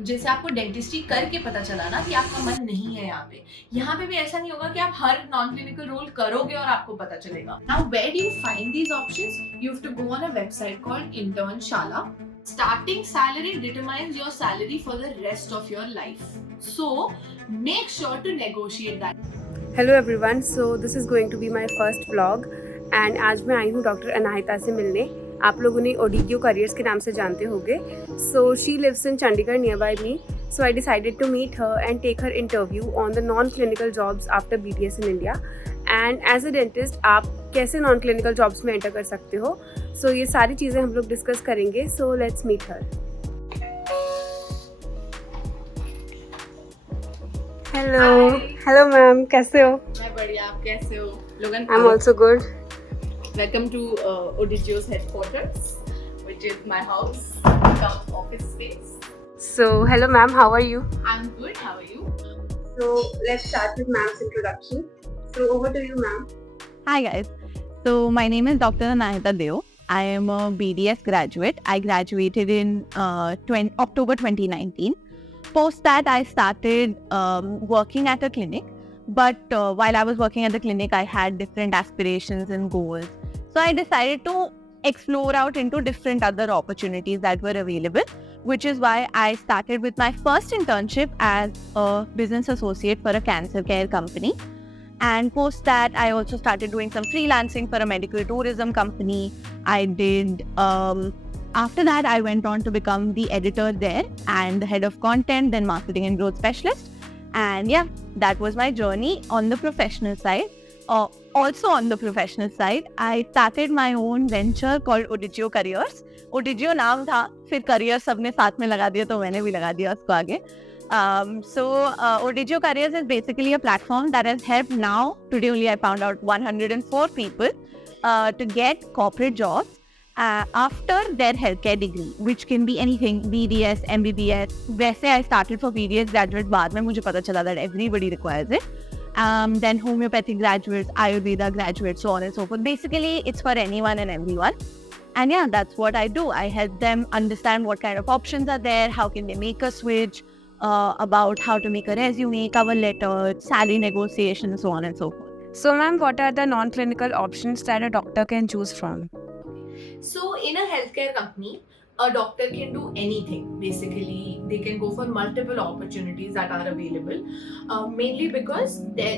जैसे आपको डेंटिस्ट्री करके पता चला ना कि आपका मन नहीं है यहाँ पे भी ऐसा नहीं होगा कि आप हर नॉन क्लिनिकल रोल करोगे और आपको पता चलेगा. Now where do you find these options? You have to go on a website called Internshala. Starting salary determines your salary for the rest of your life. So make sure to negotiate that. Hello everyone, so this is going to be my first vlog and आज मैं आई हूँ doctor Anahita से मिलने. आप लोग उन्हें ओडिग्यो careers के नाम से जानते होंगे. So she lives in Chandigarh near by me. So I decided to meet her and take her interview on the non clinical jobs after BDS in India. And as a dentist आप कैसे non clinical jobs में enter कर सकते हो. सो ये सारी चीज़ें हम लोग डिस्कस करेंगे. So let's meet her. Hello hello ma'am, कैसे हो? मैं बढ़िया, आप कैसे हो? लोगन, I am also good. Welcome to Odigio's headquarters, which is my house, come office space. So hello ma'am, how are you? I'm good. How are you? So let's start with ma'am's introduction. So over to you, ma'am. Hi guys. So my name is Dr. Anahita Deo. I am a BDS graduate. I graduated in October 2019. Post that, I started working at a clinic. But while I was working at the clinic, I had different aspirations and goals. So I decided to explore out into different other opportunities that were available, which is why I started with my first internship as a business associate for a cancer care company. And post that, I also started doing some freelancing for a medical tourism company. After that, I went on to become the editor there and the head of content, then marketing and growth specialist. And yeah, that was my journey on the professional side. Also on the professional side, I started my own venture called Odigio Careers. Odigio नाम था, फिर career सबने साथ में लगा दिया तो मैंने भी लगा दिया उसको आगे. Odigio Careers is basically a platform that has helped now, today only I found out 104 people to get corporate jobs after their healthcare degree, which can be anything, BDS, MBBS. वैसे I started for BDS graduate, बाद में मुझे पता चला that everybody requires it. Then homeopathy graduates, Ayurveda graduates, so on and so forth. Basically, it's for anyone and everyone. And yeah, that's what I do. I help them understand what kind of options are there, how can they make a switch, about how to make a resume, cover letter, salary negotiation, so on and so forth. So ma'am, what are the non-clinical options that a doctor can choose from? So in a healthcare company, a doctor can do anything. Basically, they can go for multiple opportunities that are available, mainly because they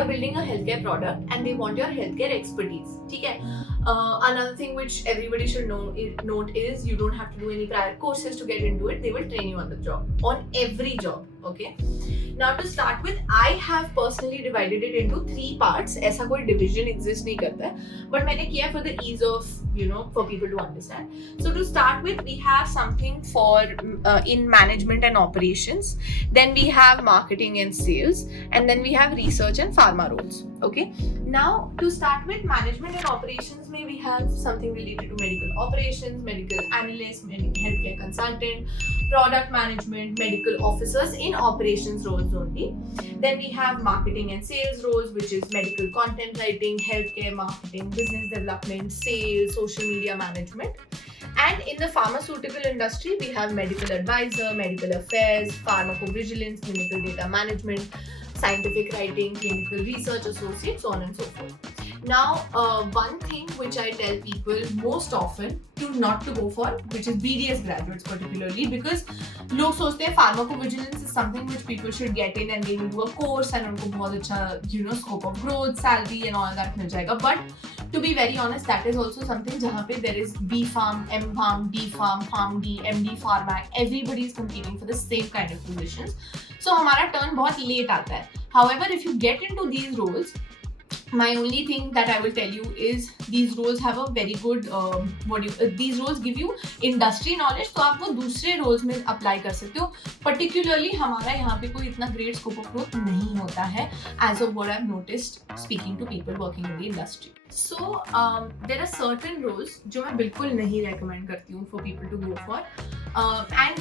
are building a healthcare product and they want your healthcare expertise. Okay. Another thing which everybody should note is you don't have to do any prior courses to get into it. They will train you on the job, on every job. Okay. Now to start with, I have personally divided it into 3 parts. ऐसा कोई division exist नहीं करता है, but मैंने किया for the ease of for people to understand. So to start with, we have something for in management and operations. Then we have marketing and sales, and then we have research and pharma roles. Okay. Now to start with management and operations, we have something related to medical operations, medical analyst, healthcare consultant, product management, medical officers in operations roles only. Then we have marketing and sales roles, which is medical content writing, healthcare marketing, business development, sales, social media management. And in the pharmaceutical industry, we have medical advisor, medical affairs, pharmacovigilance, clinical data management, scientific writing, clinical research associate, so on and so forth. Now, one thing which I tell people most often not to go for, which is BDS graduates particularly, because लोग सोचते हैं pharmacovigilance is something which people should get in and they will do a course and उनको बहुत अच्छा scope of growth, salary and all that मिल जाएगा. But to be very honest, that is also something जहाँ पे there is B Pharm, M Pharm, D Pharm, Pharm D, MD Pharmac, everybody is competing for the same kind of positions. So हमारा turn बहुत late आता है. However, if you get into these roles, my only thing that I will tell you is these roles have a very good these roles give you industry knowledge, तो आप वो दूसरे roles में apply कर सकते हो. Particularly हमारा यहाँ पे कोई इतना great scope of growth नहीं होता है, as of what I've noticed speaking to people working in the industry. So there are certain roles जो मैं बिल्कुल नहीं recommend करती हूँ for people to go for. And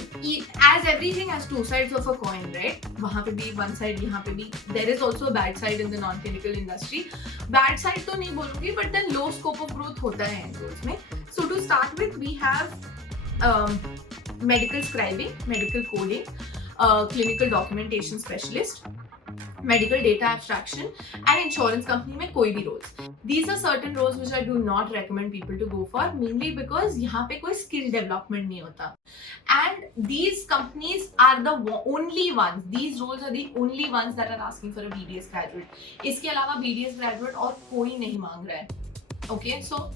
as everything has 2 sides of a coin, right? वहाँ पे भी one side, यहाँ पे भी there is also a bad side in the non-clinical industry. Bad side तो नहीं बोलूँगी, but then low scope of growth होता है इन roles में. So to start with, we have medical scribing, medical coding, clinical documentation specialist, medical data abstraction, and insurance company में कोई भी roles. These are certain roles which I do not recommend people to go for, mainly because यहाँ पे कोई skill development नहीं होता. And these companies are the only ones, these roles are the only ones that are asking for a BDS graduate. इसके अलावा BDS graduate और कोई नहीं मांग रहा है. Okay, so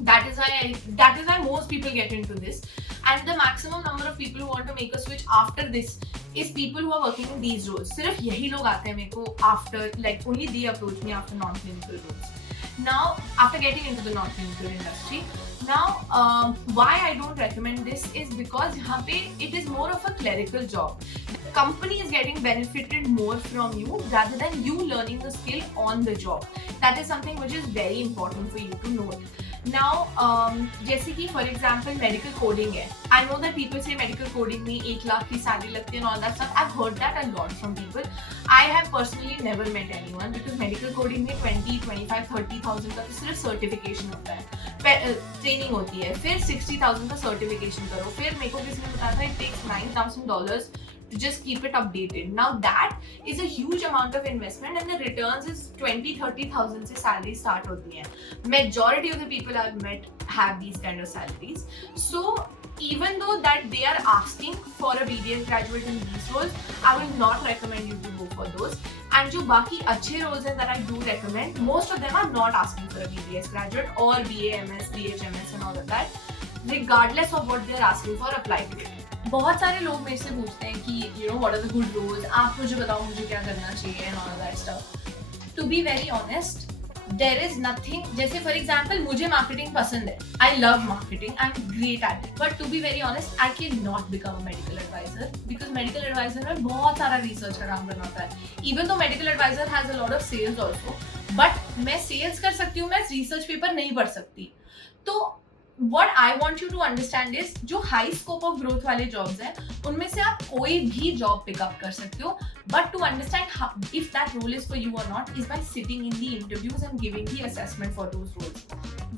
that is why most people get into this, and the maximum number of people who want to make a switch after this is people who are working in these roles. सिर्फ यही लोग आते हैं मेरे को after, like only they approach me after non-clinical roles. Now, after getting into the non-clinical industry, now why I don't recommend this is because यहाँ पे it is more of a clerical job. The company is getting benefited more from you rather than you learning the skill on the job. That is something which is very important for you to note. Now, जैसे कि for example medical coding है. I know that people say medical coding में 1 लाख की salary लगती है and all that stuff. I've heard that a lot from people. I have personally never met anyone because medical coding में 20, 25, 30,000 का सिर्फ certification होता है, ट्रेनिंग होती है, फिर 60,000 का certification करो, फिर मेरे को किसी ने बताया था it takes $9,000 to just keep it updated. Now that is a huge amount of investment and the returns is 20-30,000 से salary start होती हैं. Majority of the people I've met have these kind of salaries. So even though that they are asking for a BDS graduate in these roles, I will not recommend you to go for those. And जो बाकी अच्छे roles हैं that I do recommend, most of them are not asking for a BDS graduate or BAMS, BHMS and all of that. Regardless of what they are asking for, apply to it. बहुत सारे लोग मेरे से पूछते हैं कि you know what are the good roles, आप मुझे बताओ मुझे क्या करना चाहिए and all that stuff. To be very honest, there is nothing. जैसे for example मुझे marketing पसंद है, I love marketing, I'm great at it. But to be very honest, I cannot become a medical advisor because medical advisor में बहुत सारा research का काम करना होता है. Even though medical advisor has a lot of sales also, but मैं sales कर सकती हूँ, मैं research paper नहीं पढ़ सकती. तो what I want you to understand is जो high scope of growth वाले jobs हैं उनमें से आप कोई भी job pick up कर सकते हो, but to understand how, if that role is for you or not is by sitting in the interviews and giving the assessment for those roles.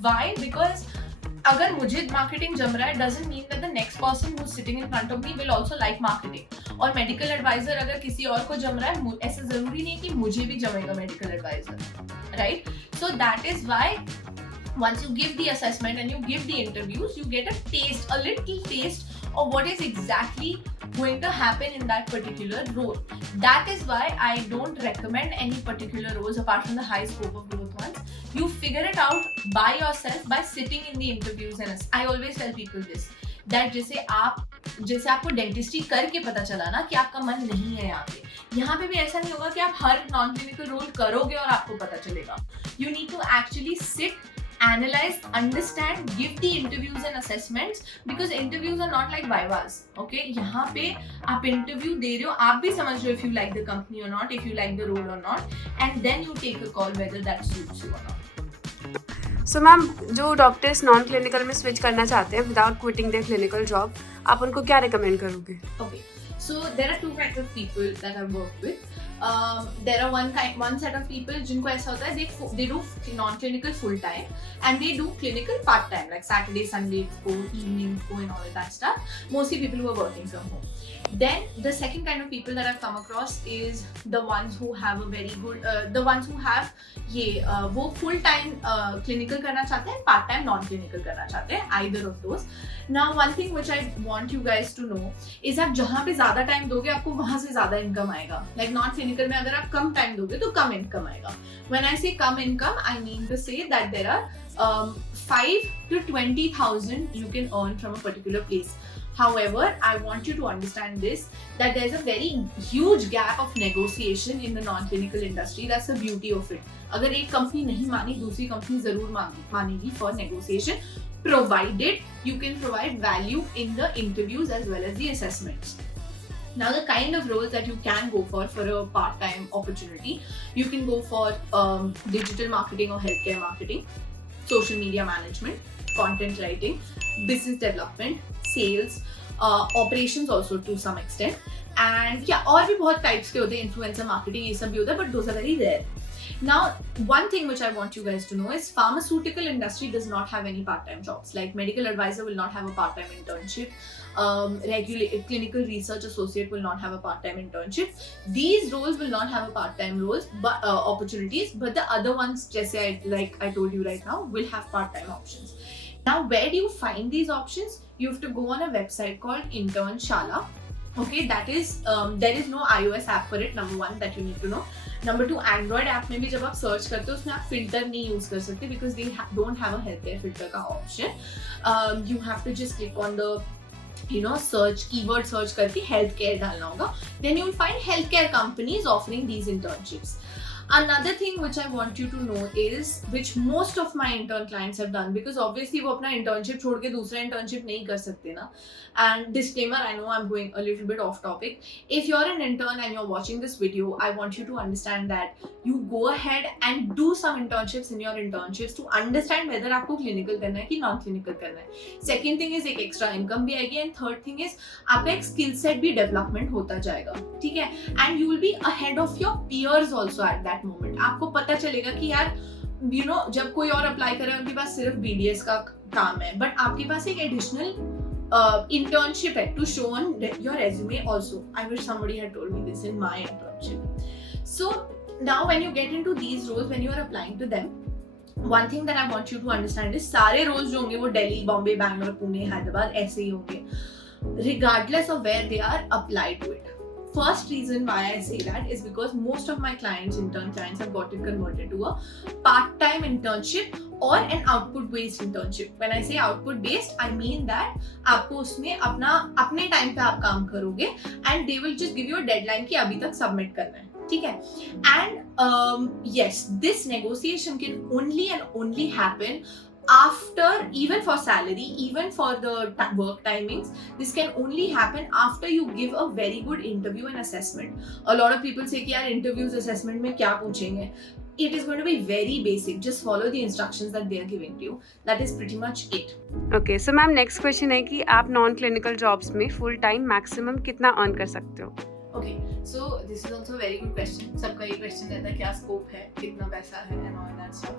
Why? Because अगर मुझे marketing जम रहा है doesn't mean that the next person who's sitting in front of me will also like marketing. और medical advisor अगर किसी और को जम रहा है ऐसा जरूरी नहीं कि मुझे भी जमेगा medical advisor, right? So that is why once you give the assessment and you give the interviews, you get a little taste of what is exactly going to happen in that particular role. That is why I don't recommend any particular roles apart from the high scope of growth ones. You figure it out by yourself by sitting in the interviews. And I always tell people this, that जैसे आपको dentistry करके पता चला ना कि आपका मन नहीं है यहाँ पे भी ऐसा नहीं होगा कि आप हर नॉन क्लिनिकल रोल करोगे और आपको पता चलेगा. You need to actually sit, analyze, understand, give the interviews and assessments because interviews are not like vivas. Okay, यहाँ पे आप interview दे रहे हो, आप भी समझ रहे हो if you like the company or not, if you like the role or not, and then you take a call whether that suits you or not. So ma'am, जो डॉक्टर्स नॉन क्लिनिकल में switch करना चाहते हैं without quitting their clinical job, आप उनको क्या recommend करोगे? Okay, so there are two kinds of people that I've worked with. There are one set of people जिनको ऐसा होता है they do non-clinical full time and they do clinical part time like Saturday, Sunday को, evening को and all of that stuff. Mostly people who are working from home. Then the second kind of people that I've come across is the ones who have a very good, the ones who have वो full time clinical करना चाहते हैं, part time non-clinical करना चाहते हैं, either of those. Now one thing which I want you guys to know is आप जहाँ पे ज़्यादा time दोगे आपको वहाँ से ज़्यादा income आएगा. Like non-clinical में अगर आप कम time दोगे तो कम income आएगा. When I say come income, I mean to say that there are 5 to 20,000 you can earn from a particular place. However, I want you to understand this, that there's a very huge gap of negotiation in the non-clinical industry. That's the beauty of it. अगर एक company नहीं मानी, दूसरी company जरूर मानेगी for negotiation, provided you can provide value in the interviews as well as the assessments. Now, the kind of roles that you can go for a part-time opportunity, you can go for digital marketing or healthcare marketing, social media management, content writing, business development, sales, operations also to some extent, and yeah, और भी बहुत types के होते हैं, influencer marketing ये सब भी होता है, but those are very rare. Now, one thing which I want you guys to know is pharmaceutical industry does not have any part-time jobs. Like medical advisor will not have a part-time internship. clinical research associate will not have a part-time internship. These roles will not have a part-time roles but opportunities, but the other ones, just like I told you right now, will have part-time options. Now, where do you find these options? You have to go on a website called Internshala. Okay, that is there is no iOS app for it. Number one, that you need to know. Number two, Android app में भी जब आप search करते हो उसमें आप filter नहीं use कर सकते because they don't have a healthcare filter का option. You have to just click on the search, keyword search करके healthcare डालना होगा. Then you will find healthcare companies offering these internships. Another thing which I want you to know is, which most of my intern clients have done, because obviously वो अपना internship छोड़ के दूसरा internship नहीं कर सकते ना. And disclaimer, I know I'm going a little bit off topic. If you're an intern and you're watching this video, I want you to understand that you go ahead and do some internships in your internships to understand whether आपको clinical करना है कि non-clinical करना है. Second thing is एक extra income भी आएगी, and third thing is आपका एक skill set भी development होता जाएगा, ठीक है? And you will be ahead of your peers also at that moment. आपको पता चलेगा कि यार जब कोई और अप्लाई कर रहा है उनके पास सिर्फ BDS का काम है, बट आपके पास एक एडिशनल internship है to show on your resume also. I wish somebody had told me this in my internship. So now when you get into these roles, when you are applying to them, one thing that I want you to understand is सारे roles जो होंगे वो दिल्ली, बॉम्बे, बैंगलोर, पुणे, हैदराबाद ऐसे ही होंगे, regardless of where they are, apply to it. First reason why I say that is because most of my clients, intern clients, have gotten converted to a part-time internship or an output-based internship. When I say output-based, I mean that आपको उसमें अपने time पे आप काम करोगे and they will just give you a deadline कि अभी तक submit करना है, ठीक है? And yes, this negotiation can only and only happen after, even for salary, even for the work timings, this can only happen after you give a very good interview and assessment. A lot of people say कि यार interviews assessment में क्या पूछेंगे? It is going to be very basic. Just follow the instructions that they are giving to you. That is pretty much it. Okay, so ma'am next question है कि आप non clinical jobs में full time maximum कितना earn कर सकते हो? Okay, so this is also a very good question. सबका ये question रहता है क्या स्कोप है, कितना पैसा है and all that stuff.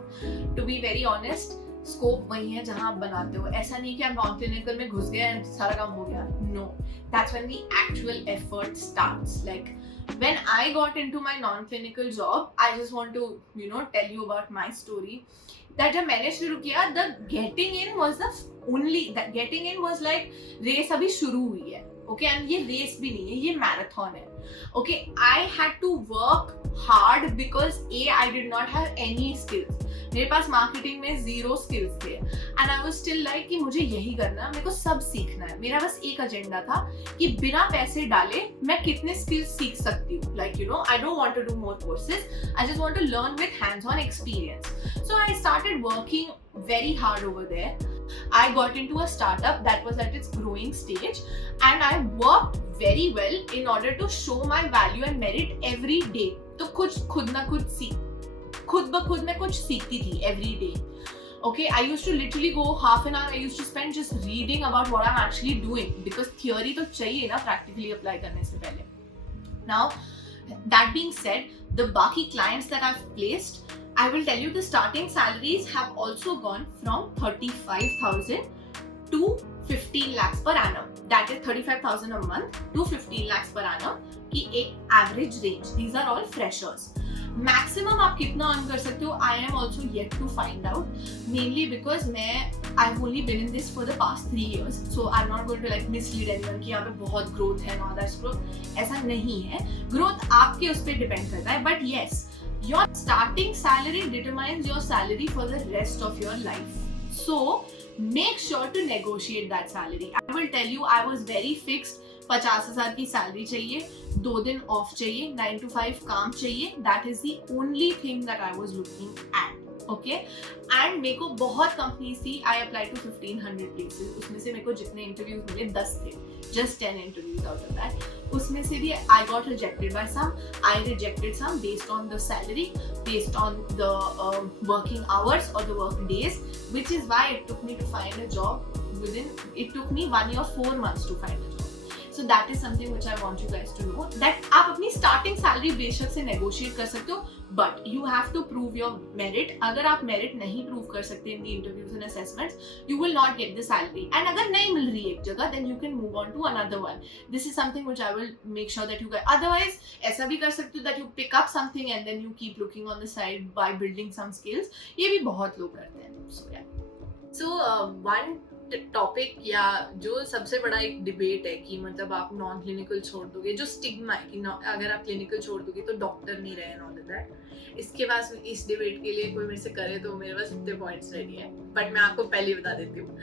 To be very honest, scope वही है जहाँ आप बनाते हो. ऐसा नहीं कि आप नॉन क्लिनिकल में घुस गए and सारा काम हो गया. No, that's when the actual effort starts. Like when I got into my non-clinical job, I just want to tell you about my story. That जब मैंने शुरू किया, the getting in was like race अभी शुरू हुई है. Okay, and ये race भी नहीं है, ये मैराथन है. Okay, I had to work hard because I did not have any skills. मेरे पास मार्केटिंग में 0 skills थे and I was still like कि मुझे यही करना है, मेरे को सब सीखना है. मेरा बस एक एजेंडा था कि बिना पैसे डाले मैं कितने skills सीख सकती हूँ. Like I don't want to do more courses. I just want to learn with hands-on experience. So I started working very hard over there. I got into a startup that was at its growing stage and I worked very well in order to show my value and merit every day. तो खुद ब खुद मैं कुछ सीखती थी every day. Okay, I used to literally go half an hour I used to spend just reading about what I'm actually doing because theory तो चाहिए ना practically apply करने से पहले. Now, that being said, the बाकी clients that I've placed, I will tell you the starting salaries have also gone from 35,000 to 15 lakhs per annum. That is 35,000 a month to 15 lakhs per annum की एक average range. These are all freshers. Maximum आप कितना earn कर सकते हो? I am also yet to find out. Mainly because I've only been in this for the past 3 years, so I'm not going to like mislead anyone कि यहाँ पे बहुत growth है and all that growth. ऐसा नहीं है. Growth आपके उस पे depend करता है. But yes, your starting salary determines your salary for the rest of your life. So make sure to negotiate that salary. I will tell you, I was very fixed. 50,000 की salary चाहिए, 2 दिन of चाहिए, 9 to 5 काम चाहिए. That is the only thing that I was looking at. Okay, and मेरे को बहुत companies थी. I applied to 1500 places. उसमें से मेरे को जितने इंटरव्यूज मिले 10 थे. Just 10 interviews out of that. उसमें से भी I got rejected by some. I rejected some based on the salary, based on the working hours or the work days, which is why it took me to find a job it took me 1 year 4 months to find a job. So that is something which I want you guys to know, that आप अपनी starting salary बेशक से negotiate कर सकते हो, but you have to prove your merit. अगर आप merit नहीं prove कर सकते in the interviews and assessments, you will not get the salary. And अगर नहीं मिल रही एक जगह, then you can move on to another one. This is something which I will make sure that you guys. Otherwise, ऐसा भी कर सकते हो that you pick up something and then you keep looking on the side by building some skills. ये भी बहुत लोग करते हैं. So yeah. So one topic या जो सबसे बड़ा एक डिबेट है कि मतलब आप नॉन क्लिनिकल छोड़ दोगे, जो स्टिग्मा है कि अगर आप क्लिनिकल छोड़ दोगे तो डॉक्टर नहीं रहे एंड ऑल दैट. इसके पास इस डिबेट के लिए कोई मेरे से करे तो मेरे पास इतने पॉइंट्स रेडी है, बट मैं आपको पहले बता देती हूँ.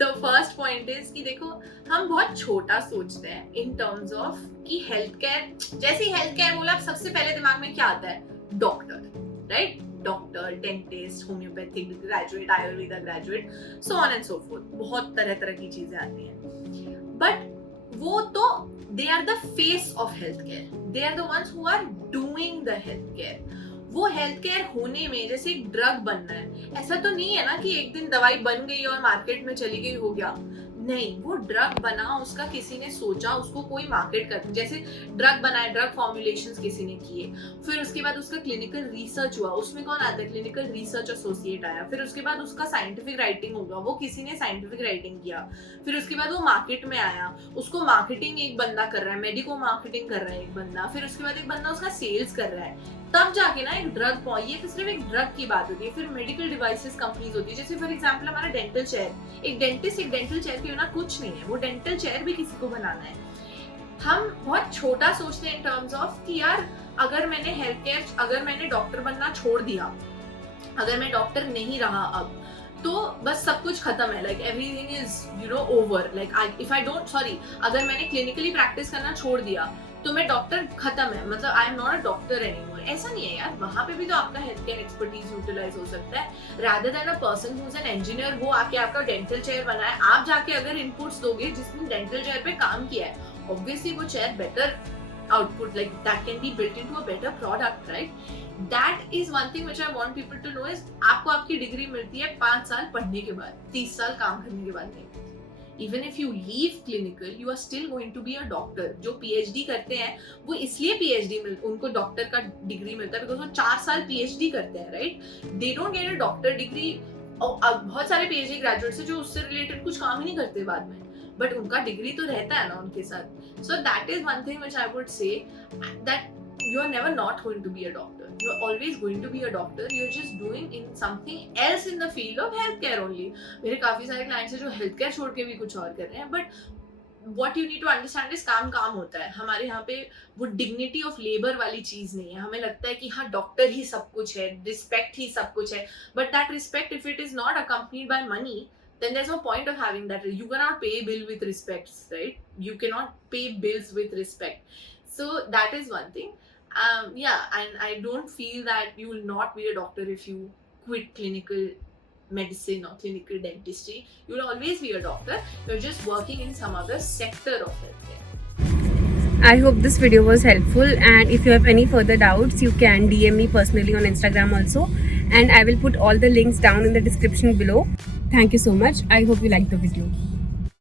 तो फर्स्ट पॉइंट इज कि देखो, हम बहुत छोटा सोचते हैं इन टर्म्स ऑफ कि हेल्थ केयर, जैसे ही हेल्थ केयर बोला सबसे पहले दिमाग में क्या आता है? Doctor, right? Doctor, dentist, homeopathic graduate, Ayurveda graduate, so on and so fourth. बहुत तरह तरह की चीजें आती हैं. बट वो तो they are the face of health care, they are the ones who are doing the health care. वो हेल्थ केयर होने में जैसे एक ड्रग बनना है, ऐसा तो नहीं है ना कि एक दिन दवाई बन गई और मार्केट में चली गई, हो गया. नहीं, वो ड्रग बना, उसका किसी ने सोचा, उसको कोई मार्केट कर, जैसे ड्रग बनाए, ड्रग फॉर्मुलेशंस किसी ने किए, फिर उसके बाद उसका क्लिनिकल रिसर्च हुआ, उसमें कौन आता है? क्लिनिकल रिसर्च एसोसिएट आया, फिर उसके बाद उसका साइंटिफिक राइटिंग होगा, वो किसी ने साइंटिफिक राइटिंग किया, फिर उसके बाद वो मार्केट में आया, उसको मार्केटिंग एक बंदा कर रहा है, मेडिको मार्केटिंग कर रहा है एक बंदा, फिर उसके बाद एक बंदा उसका सेल्स कर रहा है, तब जाके ना एक ड्रग. ये तो सिर्फ एक ड्रग की बात होती है. फिर मेडिकल डिवाइसेस कंपनीज होती है, जैसे फॉर एग्जांपल हमारा डेंटल चेयर. एक डेंटिस्ट एक डेंटल चेयर के बिना कुछ नहीं है, वो डेंटल चेयर भी किसी को बनाना है. हम बहुत छोटा सोचते हैं इन टर्म्स ऑफ कि यार अगर मैंने हेल्थ केयर, अगर मैंने डॉक्टर बनना छोड़ दिया, अगर मैं डॉक्टर नहीं रहा अब, तो बस सब कुछ खत्म है, like everything is over. Like if I don't, sorry, अगर मैंने क्लिनिकली प्रैक्टिस करना छोड़ दिया तो मैं डॉक्टर खत्म है, मतलब I am not a doctor anymore. ऐसा नहीं है यार, वहां पे भी तो आपका हेल्थ केयर एक्सपर्टीज यूटिलाइज हो सकता है. Rather than a person who is an engineer, वो आके आपका डेंटल चेयर बनाए, आप जाके अगर इनपुट्स दोगे जिसने डेंटल चेयर पे काम किया है, ऑब्वियसली वो chair better output, like that can be built into a better product, right? That is one thing which I want people to know is आपको आपकी डिग्री मिलती है 5 साल पढ़ने के बाद, 30 साल काम करने के बाद नहीं. Even if you leave clinical, you are still going to be a doctor. जो PhD करते हैं वो इसलिए PhD उनको डॉक्टर का डिग्री मिलता है, बिकॉज वो 4 साल PhD करते हैं, right? They don't get a doctor degree. और बहुत सारे PhD ग्रेजुएट्स हैं जो उससे रिलेटेड कुछ काम ही नहीं करते बाद में, बट उनका डिग्री तो रहता है ना उनके साथ. So that is one thing which I would say, that you are never not going to be a doctor. You are always going to be a doctor. You are just doing in something else in the field of healthcare only. मेरे काफी सारे clients हैं जो healthcare छोड़ के भी कुछ और कर रहे हैं, but what you need to understand is काम होता है. हमारे यहाँ पे वो डिग्निटी ऑफ लेबर वाली चीज नहीं है. हमें लगता है कि हाँ डॉक्टर ही सब कुछ है, रिस्पेक्ट ही सब कुछ है, but that respect if it is not accompanied by money, then there's no point of having that. You cannot pay a bill with respect, right? You cannot pay bills with respect. So that is one thing. Yeah, and I don't feel that you will not be a doctor if you quit clinical medicine or clinical dentistry. You will always be a doctor. You're just working in some other sector of healthcare. I hope this video was helpful, and if you have any further doubts you can DM me personally on Instagram also, and I will put all the links down in the description below. Thank you so much. I hope you liked the video.